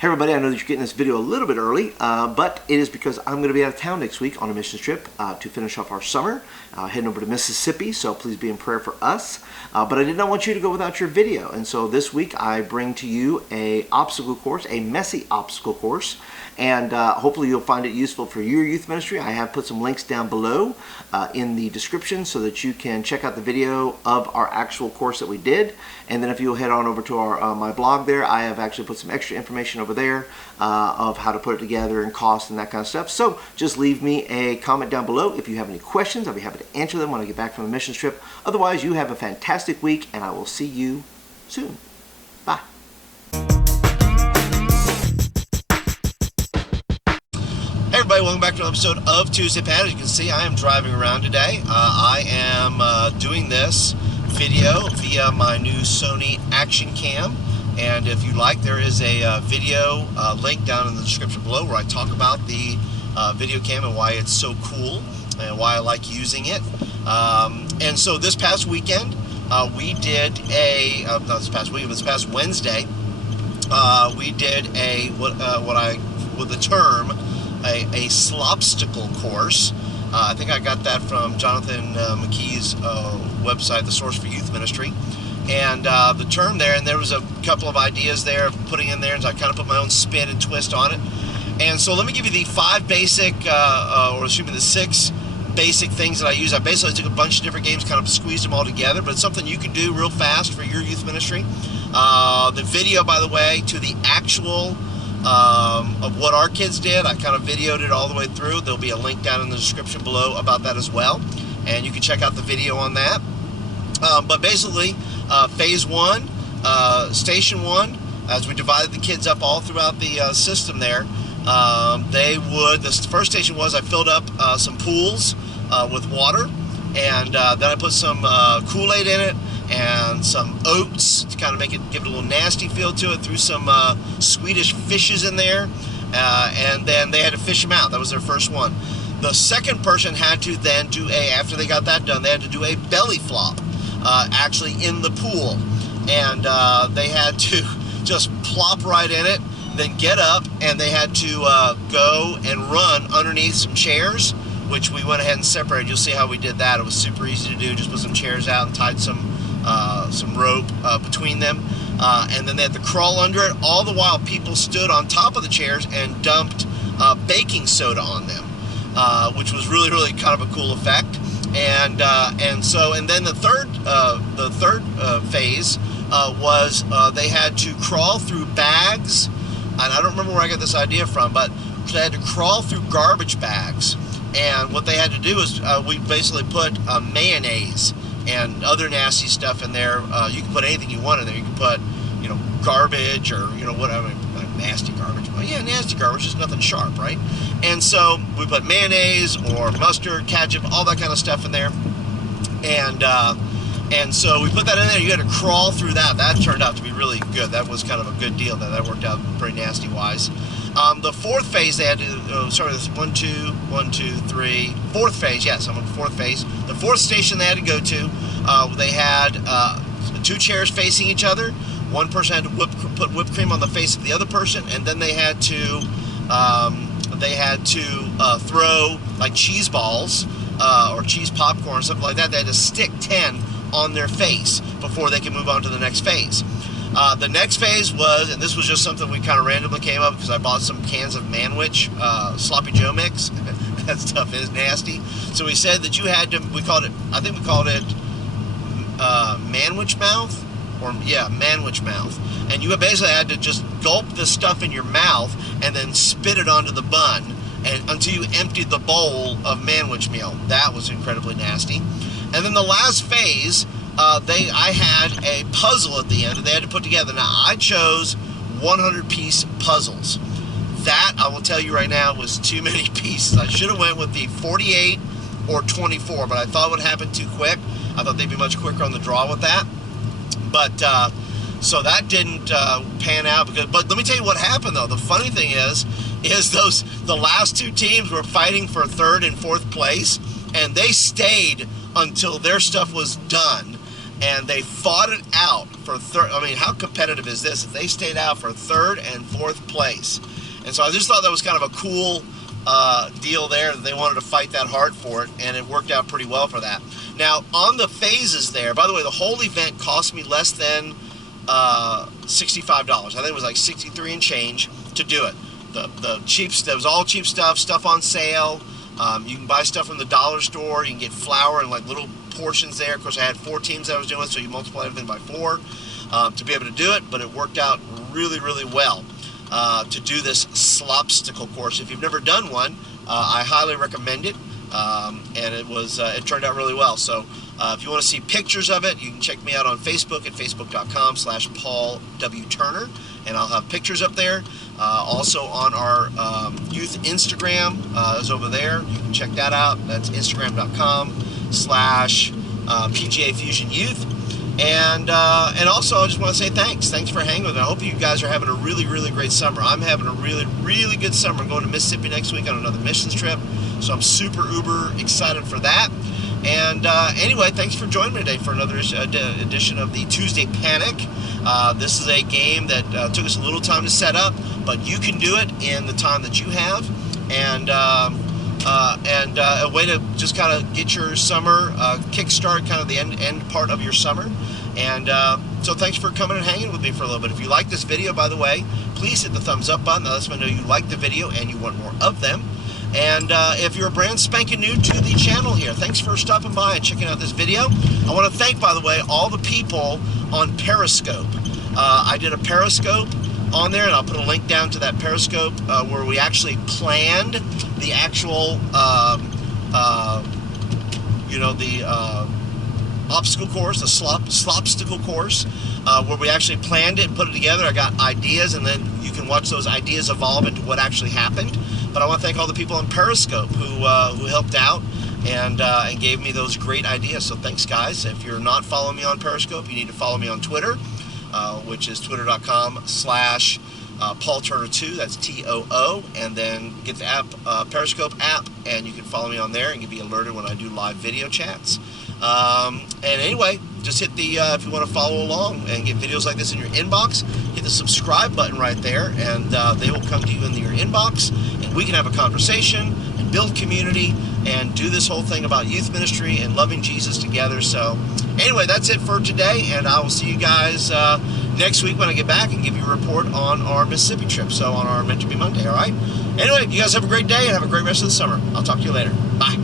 Hey everybody, I know that you're getting this video a little bit early, but it is because I'm going to be out of town next week on a mission trip to finish off our summer, heading over to Mississippi, so please be in prayer for us. But I did not want you to go without your video, and so this week I bring to you a obstacle course, a messy obstacle course, and hopefully you'll find it useful for your youth ministry. I have put some links down below in the description so that you can check out the video of our actual course that we did, and then if you'll head on over to our my blog there, I have actually put some extra information over there of how to put it together and cost and that kind of stuff. So just leave me a comment down below if you have any questions. I'll be happy to answer them when I get back from the mission trip. Otherwise, you have a fantastic week, and I will see you soon. Bye. Hey everybody, welcome back to an episode of Tuesday Pan. As you can see, I am driving around today. I am doing this video via my new Sony Action Cam. And if you like, there is a video link down in the description below where I talk about the video cam and why it's so cool and why I like using it. And so this past weekend, we did a, not this past weekend, but this past Wednesday, we did a, what I, with the term, a slopsticle course. I think I got that from Jonathan McKee's website, The Source for Youth Ministry. And the term there, and there was a couple of ideas there of putting in there, and so I kind of put my own spin and twist on it. And so let me give you the 5 basic, or excuse me, the 6 basic things that I use. I basically took a bunch of different games, kind of squeezed them all together, but it's something you can do real fast for your youth ministry. The video, by the way, to the actual of what our kids did, I kind of videoed it all the way through. There'll be a link down in the description below about that as well, and you can check out the video on that. But basically, phase 1, station 1, as we divided the kids up all throughout the system there, the first station was I filled up some pools with water, and then I put some Kool-Aid in it and some oats to kind of give it a little nasty feel to it, threw some Swedish fishes in there, and then they had to fish them out. That was their first one. The second person had to then do after they got that done, they had to do a belly flop. Actually in the pool, and they had to just plop right in it, then get up, and they had to go and run underneath some chairs, which we went ahead and separated. You'll see how we did that. It was super easy to do. Just put some chairs out and tied some rope between them, and then they had to crawl under it. All the while, people stood on top of the chairs and dumped baking soda on them, which was really, really kind of a cool effect. And then the third phase was they had to crawl through bags, and I don't remember where I got this idea from, but they had to crawl through garbage bags. And what they had to do is we basically put mayonnaise and other nasty stuff in there. You can put anything you want in there. You can put, garbage or whatever, nasty garbage. Well, yeah, nasty garbage is nothing sharp, right? And so we put mayonnaise or mustard, ketchup, all that kind of stuff in there. And so we put that in there. You had to crawl through that. That turned out to be really good. That was kind of a good deal. That worked out pretty nasty wise. The fourth phase they had to, sorry, this 1, 2, 1, 2, 3, fourth phase, yes, I'm on the fourth phase. The fourth station they had to go to, they had 2 chairs facing each other. One person had to put whipped cream on the face of the other person, and then they had to throw like cheese balls or cheese popcorn, something like that. They had to stick 10 on their face before they could move on to the next phase. The next phase was, and this was just something we kind of randomly came up because I bought some cans of Manwich Sloppy Joe mix. That stuff is nasty. So we said that you had to, I think we called it Manwich mouth. Manwich mouth. And you basically had to just gulp the stuff in your mouth and then spit it onto the bun until you emptied the bowl of Manwich meal. That was incredibly nasty. And then the last phase, I had a puzzle at the end that they had to put together. Now, I chose 100-piece puzzles. That, I will tell you right now, was too many pieces. I should have went with the 48 or 24, but I thought it would happen too quick. I thought they'd be much quicker on the draw with that. But, so that didn't pan out. But let me tell you what happened, though. The funny thing is the last 2 teams were fighting for 3rd and 4th place, and they stayed until their stuff was done. and they fought it out for third. I mean, how competitive is this? They stayed out for third and fourth place. And so I just thought that was kind of a cool deal there, that they wanted to fight that hard for it, and it worked out pretty well for that. Now, on the phases there, by the way, the whole event cost me less than $65. I think it was like 63 and change to do it. The cheap stuff, it was all cheap stuff on sale. You can buy stuff from the dollar store. You can get flour in like little portions there. Of course, I had 4 teams that I was doing, so you multiply everything by 4 to be able to do it, but it worked out really, really well. To do this slopsticle course. If you've never done one, I highly recommend it, and it turned out really well. So if you want to see pictures of it, you can check me out on Facebook at facebook.com/Paul W. Turner, and I'll have pictures up there. Also on our youth Instagram is over there. You can check that out. That's instagram.com/PGA Fusion Youth. And also, I just want to say thanks. Thanks for hanging with me. I hope you guys are having a really, really great summer. I'm having a really, really good summer. I'm going to Mississippi next week on another missions trip, so I'm super, uber excited for that. And anyway, thanks for joining me today for another edition of the Tuesday Panic. This is a game that took us a little time to set up, but you can do it in the time that you have. And a way to just kind of get your summer kickstart, kind of the end part of your summer. And so thanks for coming and hanging with me for a little bit. If you like this video, by the way, please hit the thumbs up button. That lets me know you like the video and you want more of them. And if you're brand spanking new to the channel here, thanks for stopping by and checking out this video. I want to thank, by the way, all the people on Periscope. I did a Periscope on there, and I'll put a link down to that Periscope where we actually planned the actual, obstacle course, the slopsticle course, where we actually planned it and put it together. I got ideas, and then you can watch those ideas evolve into what actually happened. But I want to thank all the people on Periscope who helped out and gave me those great ideas. So thanks, guys. If you're not following me on Periscope, you need to follow me on Twitter, which is twitter.com/Paul Turner 2. That's TOO, and then get the app, Periscope app, and you can follow me on there and you'll be alerted when I do live video chats. And anyway, just hit the if you want to follow along and get videos like this in your inbox, hit the subscribe button right there, and they will come to you in your inbox, and we can have a conversation and build community and do this whole thing about youth ministry and loving Jesus together. So anyway, that's it for today, and I will see you guys next week when I get back and give you a report on our Mississippi trip, so on our Meant to Be Monday. All right, anyway, you guys have a great day and have a great rest of the summer. I'll talk to you later. Bye.